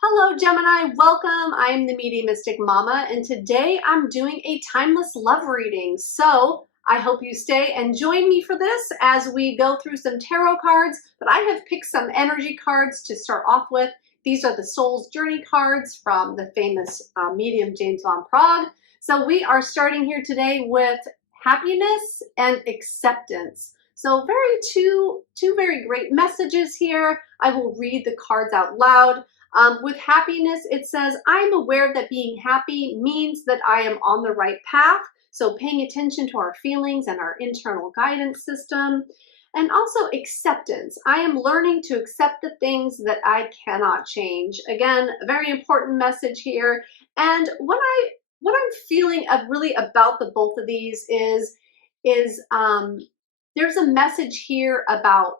Hello Gemini, welcome. I am the Mediumistic Mama and today I'm doing a timeless love reading. So I hope you stay and join me for this as we go through some tarot cards, but I have picked some energy cards to start off with. These are the Soul's Journey cards from the famous medium James Van Praagh. So we are starting here today with happiness and acceptance. So two very great messages here. I will read the cards out loud. With happiness, it says, I'm aware that being happy means that I am on the right path. So paying attention to our feelings and our internal guidance system. And also acceptance. I am learning to accept the things that I cannot change. Again, a very important message here. And what I'm feeling really about the both of these is there's a message here about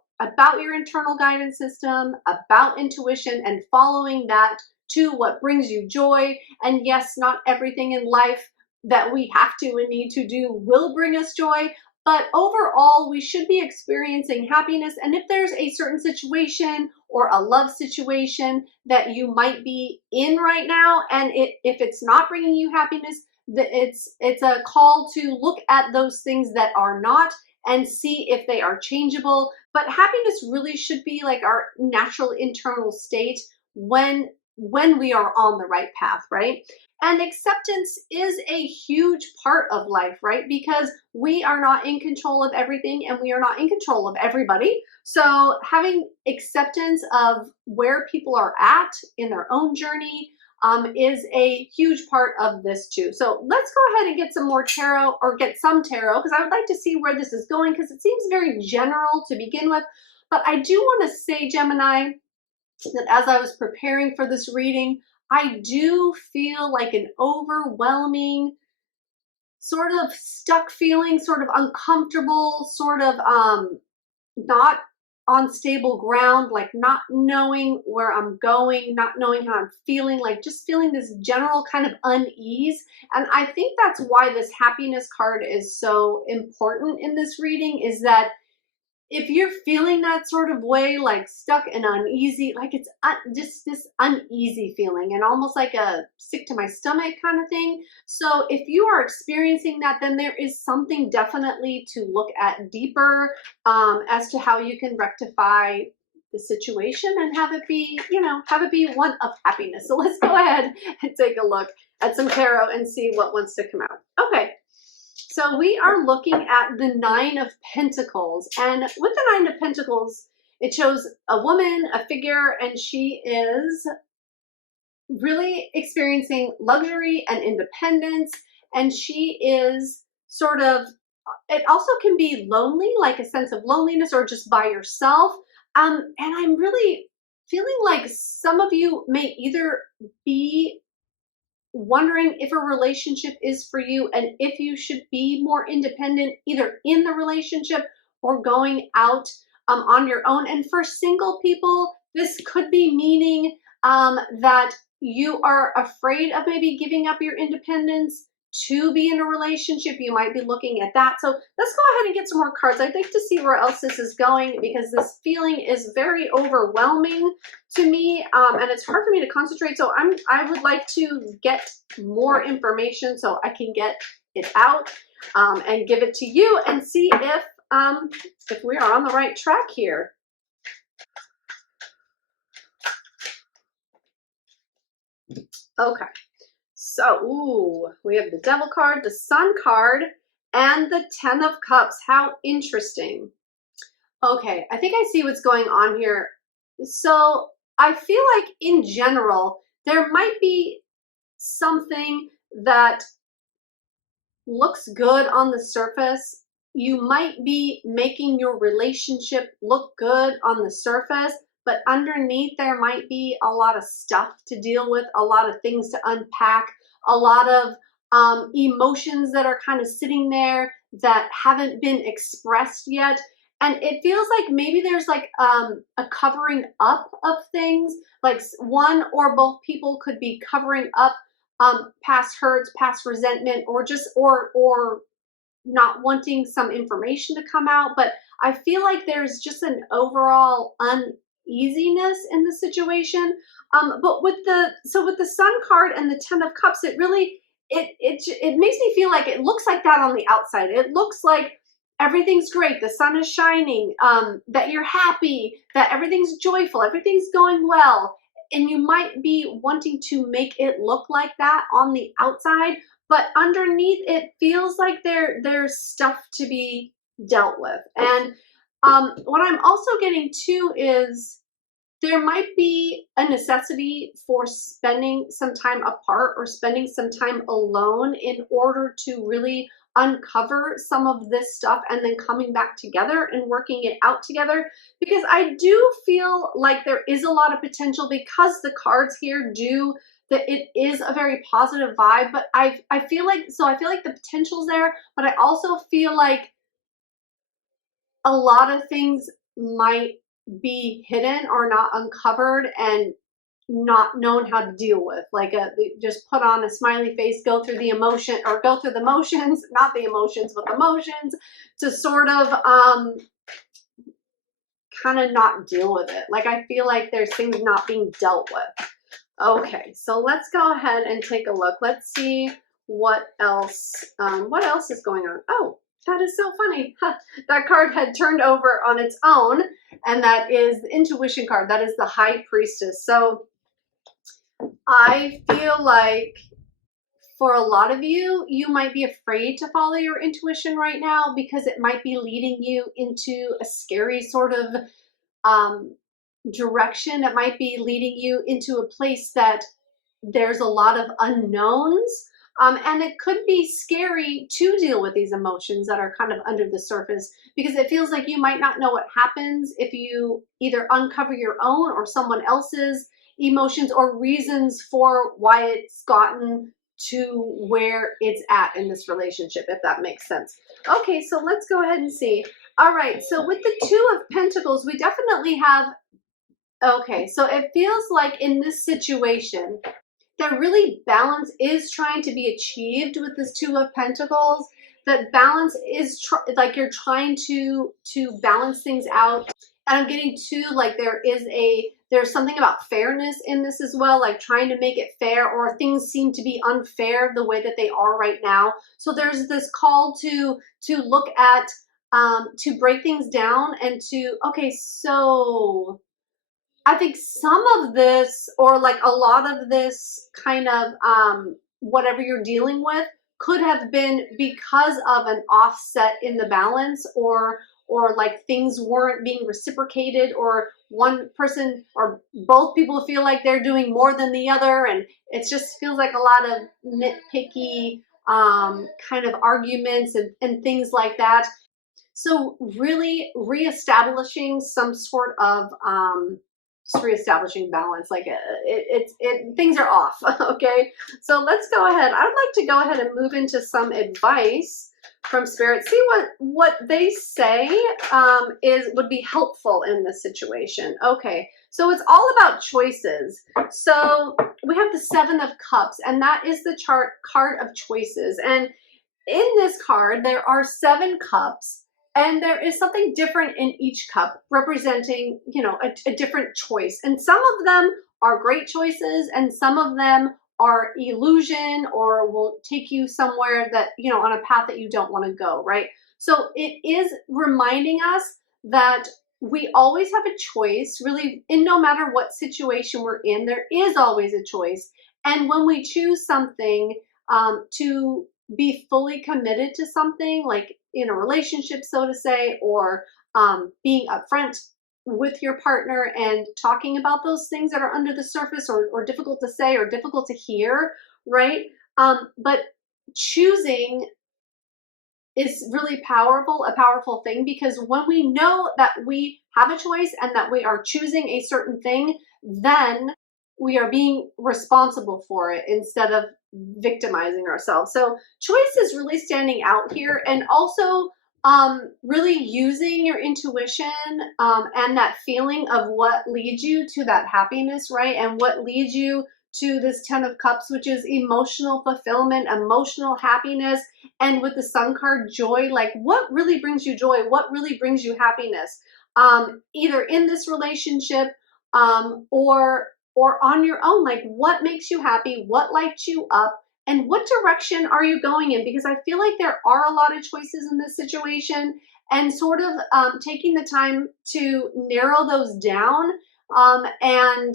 your internal guidance system, about intuition and following that to what brings you joy. And yes, not everything in life that we have to and need to do will bring us joy, but overall we should be experiencing happiness. And if there's a certain situation or a love situation that you might be in right now, and if it's not bringing you happiness, it's a call to look at those things that are not and see if they are changeable. But happiness really should be like our natural internal state when we are on the right path, right? And acceptance is a huge part of life, right? Because we are not in control of everything and we are not in control of everybody. So having acceptance of where people are at in their own journey is a huge part of this too. So let's go ahead and get some more tarot, or get some tarot, because I would like to see where this is going, because it seems very general to begin with. But I do want to say, Gemini, that as I was preparing for this reading, I do feel like an overwhelming sort of stuck feeling, sort of uncomfortable, sort of not on stable ground, like not knowing where I'm going, not knowing how I'm feeling, like just feeling this general kind of unease. And I think that's why this happiness card is so important in this reading, is that if you're feeling that sort of way, like stuck and uneasy, like it's just this uneasy feeling and almost like a sick to my stomach kind of thing. So if you are experiencing that, then there is something definitely to look at deeper as to how you can rectify the situation and have it be, have it be one of happiness. So let's go ahead and take a look at some tarot and see what wants to come out. Okay. So we are looking at the Nine of Pentacles, and with the Nine of Pentacles, it shows a woman, a figure, and she is really experiencing luxury and independence, and she is sort of, it also can be lonely, like a sense of loneliness or just by yourself. And I'm really feeling like some of you may either be wondering if a relationship is for you and if you should be more independent, either in the relationship or going out on your own. And for single people, this could be meaning that you are afraid of maybe giving up your independence to be in a relationship. You might be looking at that. So let's go ahead and get some more cards. I'd like to see where else this is going, because this feeling is very overwhelming to me, and it's hard for me to concentrate. So I would like to get more information so I can get it out and give it to you and see if we are on the right track here. Okay. So, ooh, we have the Devil card, the Sun card, and the Ten of Cups. How interesting. Okay, I think I see what's going on here. So, I feel like in general, there might be something that looks good on the surface. You might be making your relationship look good on the surface, but underneath there might be a lot of stuff to deal with, a lot of things to unpack, a lot of emotions that are kind of sitting there that haven't been expressed yet. And it feels like maybe there's like a covering up of things, like one or both people could be covering up past hurts, past resentment, or just or not wanting some information to come out. But I feel like there's just an overall easiness in the situation. But with the Sun card and the Ten of Cups, it really, it makes me feel like it looks like that on the outside. It looks like everything's great, the sun is shining, that you're happy, that everything's joyful, everything's going well. And you might be wanting to make it look like that on the outside, but underneath it feels like there's stuff to be dealt with. And what I'm also getting too is there might be a necessity for spending some time apart or spending some time alone in order to really uncover some of this stuff and then coming back together and working it out together. Because I do feel like there is a lot of potential, because the cards here do that it is a very positive vibe, but I feel like the potential's there, but I also feel like a lot of things might be hidden or not uncovered and not known how to deal with. Like just put on a smiley face, go through the emotion, or go through the motions, not the emotions, but the motions, to sort of kind of not deal with it. Like I feel like there's things not being dealt with. Okay, so let's go ahead and take a look. Let's see what else is going on. Oh, that is so funny. That card had turned over on its own, and that is the intuition card. That is the High Priestess. So I feel like for a lot of you, you might be afraid to follow your intuition right now because it might be leading you into a scary sort of direction. It might be leading you into a place that there's a lot of unknowns. And it could be scary to deal with these emotions that are kind of under the surface, because it feels like you might not know what happens if you either uncover your own or someone else's emotions or reasons for why it's gotten to where it's at in this relationship, if that makes sense. Okay, so let's go ahead and see. All right, so with the Two of Pentacles, we definitely have, okay, so it feels like in this situation, that really balance is trying to be achieved with this Two of Pentacles. That balance is like you're trying to balance things out. And I'm getting to like there's something about fairness in this as well, like trying to make it fair, or things seem to be unfair the way that they are right now. So there's this call to look at, to break things down and to, okay, so I think some of this, or like a lot of this kind of whatever you're dealing with, could have been because of an offset in the balance, or like things weren't being reciprocated, or one person or both people feel like they're doing more than the other, and it just feels like a lot of nitpicky kind of arguments and things like that. So really reestablishing some sort of just reestablishing balance, like things are off. Okay, so let's go ahead. I would like to go ahead and move into some advice from Spirit. See what they say would be helpful in this situation. Okay, so it's all about choices. So we have the Seven of Cups, and that is the card of choices. And in this card, there are 7 cups. And there is something different in each cup, representing, you know, a different choice. And some of them are great choices, and some of them are illusion, or will take you somewhere that, you know, on a path that you don't want to go, right? So it is reminding us that we always have a choice, really, in no matter what situation we're in, there is always a choice. And when we choose something, to be fully committed to something, like in a relationship, so to say, or being upfront with your partner and talking about those things that are under the surface, or difficult to say or difficult to hear, right? But choosing is really powerful, a powerful thing, because when we know that we have a choice and that we are choosing a certain thing, then we are being responsible for it instead of victimizing ourselves. So choice is really standing out here, and also really using your intuition and that feeling of what leads you to that happiness, right? And what leads you to this Ten of Cups, which is emotional fulfillment, emotional happiness. And with the Sun card, joy, like what really brings you joy? What really brings you happiness? either in this relationship or on your own. Like, what makes you happy? What lights you up? And what direction are you going in? Because I feel like there are a lot of choices in this situation, and sort of taking the time to narrow those down and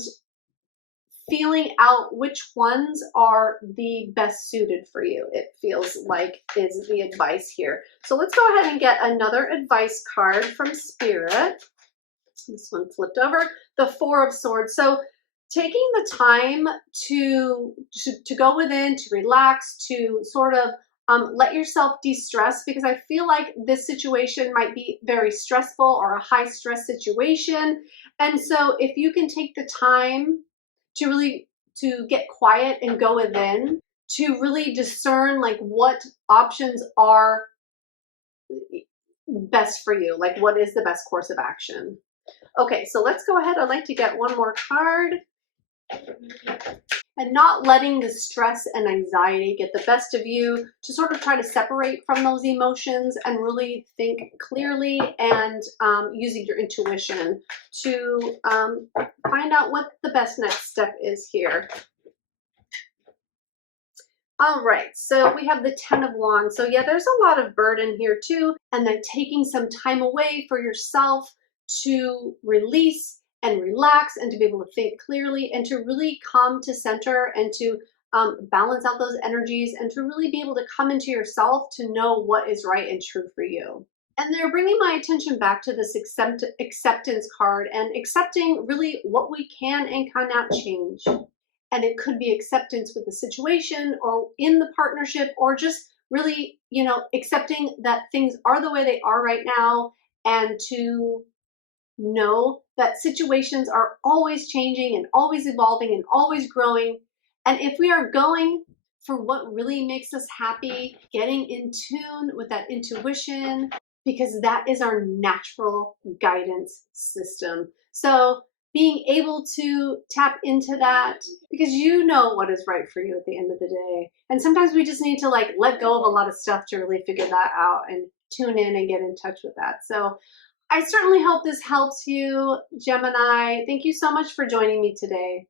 feeling out which ones are the best suited for you, it feels like, is the advice here. So let's go ahead and get another advice card from Spirit. This one flipped over, the Four of Swords. So taking the time to go within, to relax, to sort of let yourself de-stress, because I feel like this situation might be very stressful or a high stress situation. And so if you can take the time to really get quiet and go within, to really discern like what options are best for you, like what is the best course of action. Okay, so let's go ahead. I'd like to get one more card. And not letting the stress and anxiety get the best of you, to sort of try to separate from those emotions and really think clearly, and using your intuition to find out what the best next step is here. All right, so we have the Ten of Wands. So yeah, there's a lot of burden here too, and then taking some time away for yourself to release and relax and to be able to think clearly and to really come to center and to balance out those energies and to really be able to come into yourself to know what is right and true for you. And they're bringing my attention back to this acceptance card, and accepting really what we can and cannot change. And it could be acceptance with the situation or in the partnership, or just really, you know, accepting that things are the way they are right now, and to know that situations are always changing and always evolving and always growing. And if we are going for what really makes us happy, getting in tune with that intuition, because that is our natural guidance system. So being able to tap into that, because you know what is right for you at the end of the day. And sometimes we just need to like let go of a lot of stuff to really figure that out and tune in and get in touch with that. So I certainly hope this helps you, Gemini. Thank you so much for joining me today.